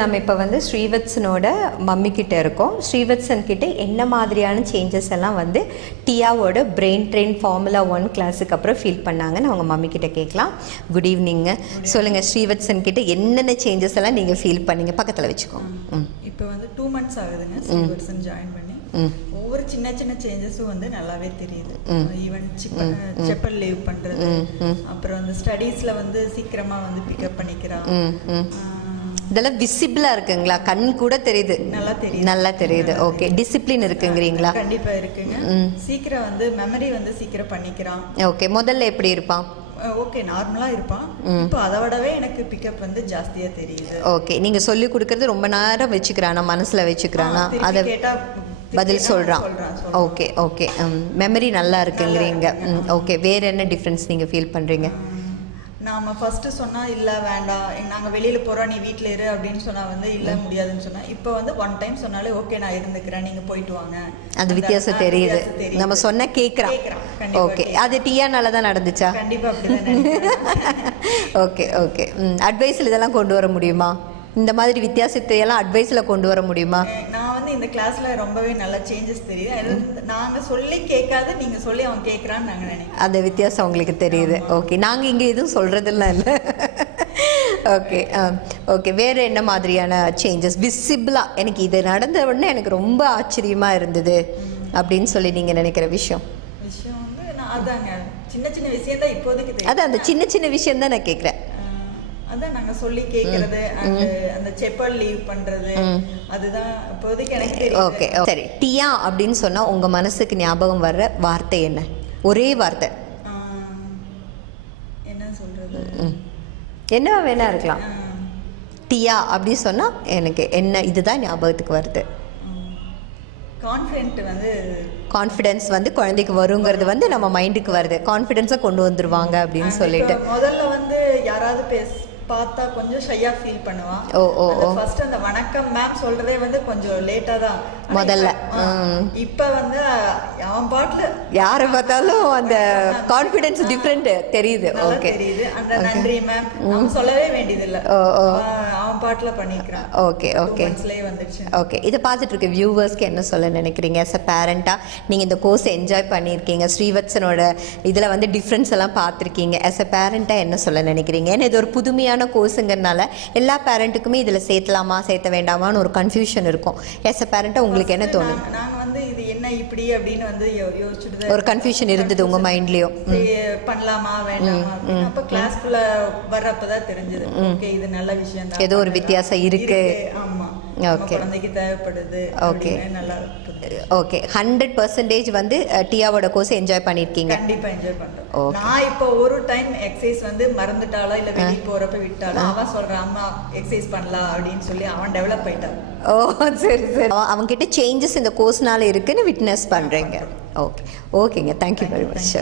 நம்ம இப்போ வந்து ஸ்ரீவத்சனோட மம்மி கிட்ட இருக்கோம். ஸ்ரீவத்சன் கிட்ட என்ன மாதிரியான சேஞ்சஸ் எல்லாம் வந்து டியாவோட பிரெயின் ட்ரெயின் ஃபார்முலா 1 கிளாஸுக்கு அப்புறம் ஃபீல் பண்ணாங்கன்னு அவங்க மம்மி கிட்ட கேட்கலாம். Good evening. சொல்லுங்கள், ஸ்ரீவத்சன் கிட்ட என்னென்ன சேஞ்சஸ் எல்லாம் நீங்கள் ஃபீல் பண்ணீங்க? பக்கத்தில் வச்சுக்கோங்க. இப்போ வந்து 2 months ஆகுதுங்க ஸ்ரீவத்சன் ஜாயின் பண்ணி. ஒவ்வொரு சின்ன சின்ன சேஞ்சஸும் வந்து நல்லாவே தெரியுது. ஈவன் செப்பல் லீவ் பண்ணுறது, அப்புறம் வந்து ஸ்டடீஸில் வந்து சீக்கிரமாக வந்து பிக்கப் பண்ணிக்கிறான். இதெல்லாம் விசிபிளாக இருக்குங்களா? கண் கூட தெரியுது, நல்லா தெரியுது. ஓகே, டிசிப்ளின் இருக்குங்கிறீங்களா? கண்டிப்பாக இருக்குங்க. சீக்கிரம் வந்து மெமரி வந்து சீக்கிரம் பண்ணிக்கிறான். ஓகே, முதல்ல எப்படி இருப்பான்? ஓகே, நார்மலாக இருப்பான். இப்போ அதை விடவே எனக்கு பிக்கப் வந்து ஜாஸ்தியாக தெரியுது. ஓகே, நீங்கள் சொல்லி கொடுக்கறது ரொம்ப நேரம் வச்சுக்கிறானா, மனசில் வச்சுக்கிறானா? அதை கேட்டால் பதில் சொல்கிறான். ஓகே ஓகே, மெமரி நல்லா இருக்குங்கிறீங்க. ஓகே, வேறு என்ன டிஃப்ரென்ஸ் நீங்கள் ஃபீல் பண்ணுறீங்க? நாம் ஃபஸ்ட்டு சொன்னால் இல்லை வேண்டாம், நாங்கள் வெளியில் போகிறோம், நீ வீட்டில் இரு அப்படின்னு சொன்னால் வந்து இல்லை முடியாதுன்னு சொன்னால், இப்போ வந்து 1 time சொன்னாலே ஓகே நான் இருந்துக்கிறேன், நீங்கள் போயிட்டு வாங்க. அந்த வித்தியாசம் தெரியுது. நம்ம சொன்ன கேட்குறான். ஓகே, அது டியானால தான் நடந்துச்சா? கண்டிப்பாக அப்படி தான். ஓகே ஓகே, அட்வைஸில் இதெல்லாம் கொண்டு வர முடியுமா? இந்த மாதிரி வித்தியாசத்தை எல்லாம் அட்வைஸில் கொண்டு வர முடியுமா? நான் வந்து இந்த கிளாஸில் ரொம்பவே நல்ல சேஞ்சஸ் தெரியுது. நாங்கள் சொல்லி கேட்காத நீங்கள் சொல்லி அவன் கேட்குறான்னு நாங்கள் நினைக்கிறோம். அந்த வித்தியாசம் உங்களுக்கு தெரியுது. ஓகே, நாங்கள் இங்கே எதுவும் சொல்கிறதெல்லாம் இல்லை. ஓகே ஓகே, வேறு என்ன மாதிரியான சேஞ்சஸ் விசிபிளாக எனக்கு இது நடந்த உடனே எனக்கு ரொம்ப ஆச்சரியமாக இருந்தது அப்படின்னு சொல்லி நீங்கள் நினைக்கிற விஷயம் வந்து நான் அதாங்க சின்ன சின்ன விஷயம் தான் இப்போதைக்கு தெரியும். அதான் அந்த சின்ன சின்ன விஷயம் தான் நான் கேட்குறேன். அதான் நாங்கள் சொல்லி கேட்கறது, அந்த செப்பல் லீவ் பண்ணுறது, அதுதான் இப்போதைக்கு எனக்கு தெரியும். ஓகே சரி, டியா அப்படின்னு சொன்னால் உங்கள் மனசுக்கு ஞாபகம் வர்ற வார்த்தை என்ன? ஒரே வார்த்தை என்ன சொல்கிறது? என்ன வேணா இருக்கலாம். டியா அப்படின்னு சொன்னால் எனக்கு என்ன இதுதான் ஞாபகத்துக்கு வருது? கான்ஃபிடென்ஸ் வந்து குழந்தைக்கு வருங்கிறது வந்து நம்ம மைண்டுக்கு வருது. கான்ஃபிடென்ஸை கொண்டு வந்துருவாங்க அப்படின்னு சொல்லிட்டு. முதல்ல வந்து யாராவது பார்த்தா கொஞ்சம் ஷையா ஃபீல் பண்ணுவான். ஃபர்ஸ்ட் அந்த வணக்கம் மேம் சொல்றதே வந்து கொஞ்சம் லேட்டா தான் முதல்ல. இப்போ வந்து அவன் பாட்டுல யாரை பார்த்தாலும் அந்த கான்ஃபிடென்ஸ் டிஃப்ரெண்ட் தெரியுது. ஓகே, தெரியுது. அந்த நன்றி மேம் அவன் சொல்லவே வேண்டியது இல்லை, அவன் பாட்டுல பண்ணிக்கிறான். ஓகே ஓகே வந்துடுச்சு. ஓகே, இதை பார்த்துட்டு இருக்க வியூவர்ஸ்க்கு என்ன சொல்ல நினைக்கிறீங்க? ஆஸ் அ பேரண்டா நீங்கள் இந்த கோர்ஸ் என்ஜாய் பண்ணியிருக்கீங்க, ஸ்ரீவத்சனோட இதில் வந்து டிஃப்ரென்ஸ் எல்லாம் பார்த்துருக்கீங்க. ஆஸ் அ பேரண்டா என்ன சொல்ல நினைக்கிறீங்க? ஏன்னா இது ஒரு புதுமையான கோர்ஸுங்கிறதுனால எல்லா பேரண்ட்டுக்குமே இதில் சேர்த்தலாமா சேர்த்த வேண்டாமான்னு ஒரு கன்ஃபியூஷன் இருக்கும். ஆஸ் அ பேரண்ட்டாக உங்களுக்கு என்ன தோணும்? நாங்கள் வந்து இது என்ன இப்படி அப்படின்னு வந்து யோசிச்சுட்டு ஒரு கன்ஃபியூஷன் இருந்தது உங்கள் மைண்ட்லேயும். பண்ணலாமா வேண்டாமா? அப்போ கிளாஸ்க்குள்ள வர்றப்பதான் தெரிஞ்சது ஓகே இது நல்ல விஷயம் தான், ஏதோ ஒரு வித்தியாசம் இருக்கு. ஆமாம், ஓகே, குழந்தைக்கு தேவைப்படுது. ஓகே, நல்லா ஓகே. 100% வந்து டியாவோட கோர்ஸ் என்ஜாய் பண்ணியிருக்கீங்க? கண்டிப்பா என்ஜாய் பண்றேன். நான் இப்போ ஒரு டைம் எக்ஸசைஸ் வந்து மறந்துட்டாலோ இல்ல வெளியே போறப்ப விட்டாலோ அவன் சொல்றான் அம்மா எக்ஸசைஸ் பண்ணலாம் அப்படின்னு சொல்லி அவன் டெவலப் ஆயிட்டான். ஓ சரி சரி, அவன்கிட்ட சேஞ்சஸ் இந்த கோர்ஸ்னால இருக்குன்னு விட்னஸ் பண்றீங்க. ஓகே ஓகேங்க, தேங்க்யூ வெரி மச்.